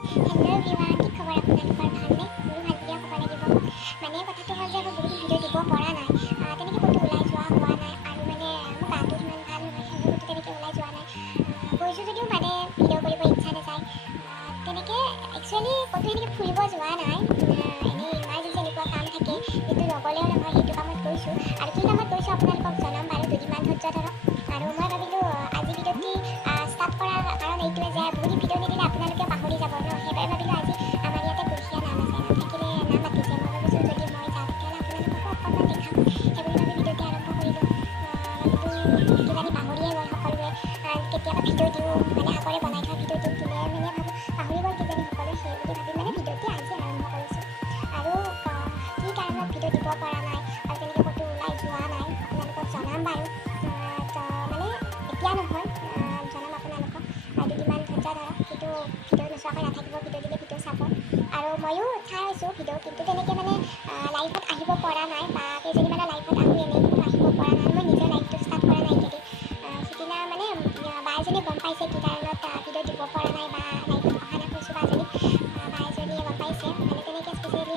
Hello' everyone, কি খবৰ আপোনালোকৰ? ভালনে? মোৰো ভাল বুলিয়ে ক'ব লাগিব। মানে কথাটো হ'ল যে মই বহুত ভিডিঅ' দিব পৰা নাই, তেনেকৈ ক'তো ওলাই যোৱা হোৱা নাই, আৰু মানে মোৰ গাটো সিমান ভাল নহয়, সেইবাবে ক'তো তেনেকৈ ওলাই যোৱা নাই। গৈছোঁ যদিও মানে ভিডিঅ' কৰিব ইচ্ছা নাযায়। তেনেকৈ একচুৱেলি ক'তো এনেকৈ ফুৰিব যোৱা নাই। এনেই ইমাৰ্জেঞ্চি এনেকুৱা কাম থাকে যিটো নগ'লেও নহয়, সেইটো কামত গৈছোঁ। আৰু কি কামত গৈছোঁ আপোনালোকক জনাম বাৰু, দুদিনমান ধৈৰ্য ধৰক। আৰু মই ভাবিলোঁ আজি ভিডিঅ'টি ষ্টাৰ্ট কৰাৰ কাৰণ এইটোৱে যে বহুত ভিডিঅ' নিদিলে আপোনালোকে পাহৰি যাব ন, সেইবাবে ভাবিলোঁ আজি আমাৰ ইয়াতে কুৰখীয়া নাম আছে, নাম থাকিলে নাম মাতিছে, মই ভাবিছোঁ যদি মই যাওঁ তেতিয়াহ'লে আপোনালোককো অকণমান দেখাম, সেইবুলি ভাবি ভিডিঅ'টি আৰম্ভ কৰিলোঁ। ভাবিলোঁ কিজানি পাহৰিয়ে গ'ল সকলোৱে, কেতিয়াবা ভিডিঅ' দিওঁ মানে আগৰে বনাই থোৱা ভিডিঅ' দিওঁ, দিলে মানে ভাবোঁ পাহৰি গ'ল কিজানি সকলোৱে, সেই বুলি ভাবি মানে ভিডিঅ'টি আজি আৰম্ভ কৰিছোঁ। আৰু কি কাৰণত ভিডিঅ' দিব পৰা নাই আৰু তেনেকৈ ক'তো ওলাই যোৱা নাই আপোনালোকক জনাম বাৰু। তো মানে এতিয়া নহয়, জনাম আপোনালোকক। দুদিনমান ধৈৰ্য ধৰক, কিন্তু ভিডিঅ' নোচোৱাকৈ নাথাকিব, ভিডিঅ' দিলে ভিডিঅ' চাব। আৰু ময়ো চাই আছোঁ ভিডিঅ', কিন্তু তেনেকৈ মানে লাইভত আহিব পৰা নাই, বা কেইজনীমানৰ লাইভত আহোঁ এনেই, কিন্তু আহিব পৰা নাই। মই নিজে লাইভটো ষ্টাৰ্ট কৰা নাই এইকেইদিন। সিদিনা মানে বা এজনীয়ে গম পাইছে কি কাৰণত ভিডিঅ' দিব পৰা নাই বা লাইভত অহা নাই, কৈছোঁ বা এজনীয়ে গম পাইছে, মানে তেনেকৈ স্পেচিয়েলি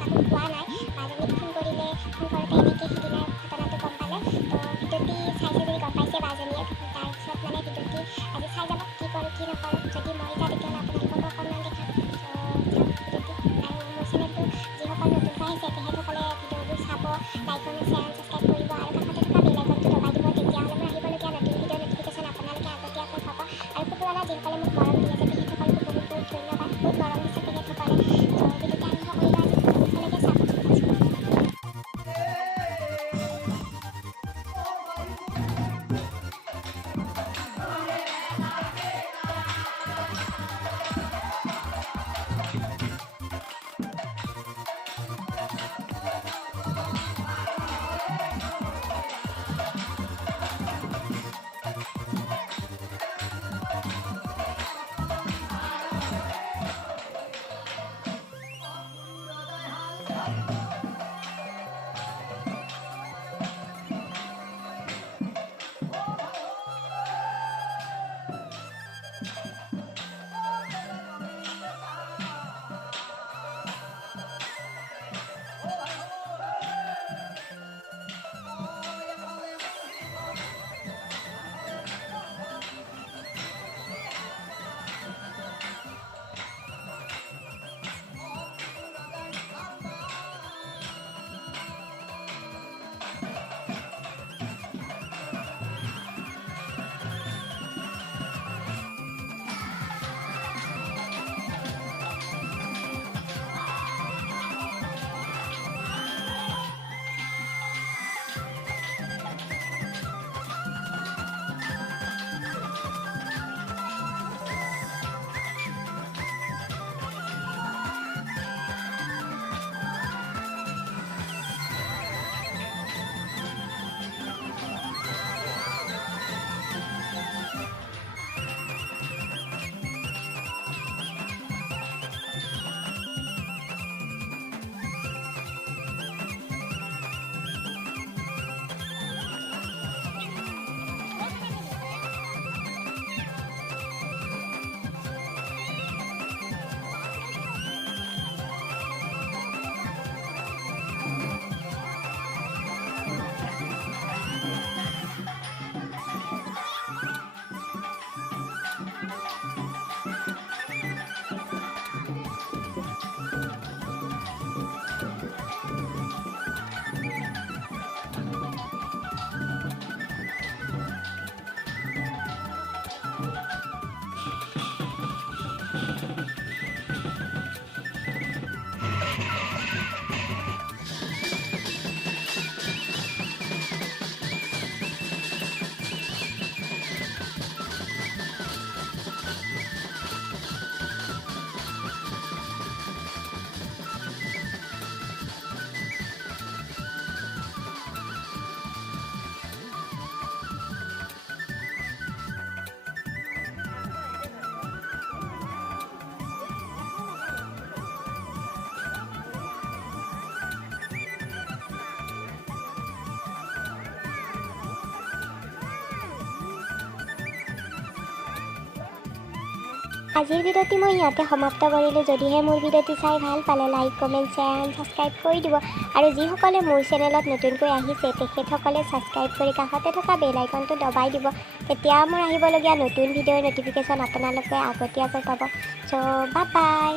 কাকো কোৱা নাই। বাজনীক ফোন কৰিলে, ফোন কৰোঁতে এনেকৈ সিদিনাৰ ঘটনাটো গম পালে। তো ভিডিঅ'টি চাইছে যদি গম পাইছে বাজনীয়ে, তাৰপিছত মানে ভিডিঅ'টি আজি চাই যাব, কি কৰোঁ কি নকৰোঁ। যদি মই যাওঁ তেতিয়াহ'লে আপোনালোককো অকণমান দেখাম। ত' চাওক ভিডিঅ'টি। আৰু মোৰ চেনেলটো যিসকল নতুনকৈ আহিছে তেখেতসকলে ভিডিঅ'বোৰ চাব, like comment share and subscribe কৰিব, আৰু কাষতে থকা বেল আইকনটো দবাই দিব, তেতিয়াহ'লে মোৰ আহিবলগীয়া নতুন ভিডিঅ'ৰ নটিফিকেশ্যন আপোনালোকে আগতীয়াকৈ পাব। আজিৰ ভিডিঅ'টি মই ইয়াতে সমাপ্ত কৰিলোঁ। যদিহে মোৰ ভিডিঅ'টি চাই ভাল পালে like comment share and subscribe কৰি দিব আৰু যিসকলে মোৰ চেনেলত নতুনকৈ আহিছে তেখেতসকলে ছাবস্ক্ৰাইব কৰি কাষতে থকা বেল আইকনটো দবাই দিব। তেতিয়া মোৰ আহিবলগীয়া নতুন ভিডিঅ'ৰ ন'টিফিকেশ্যন আপোনালোকে আগতীয়াকৈ পাব। চ' বাই বাই।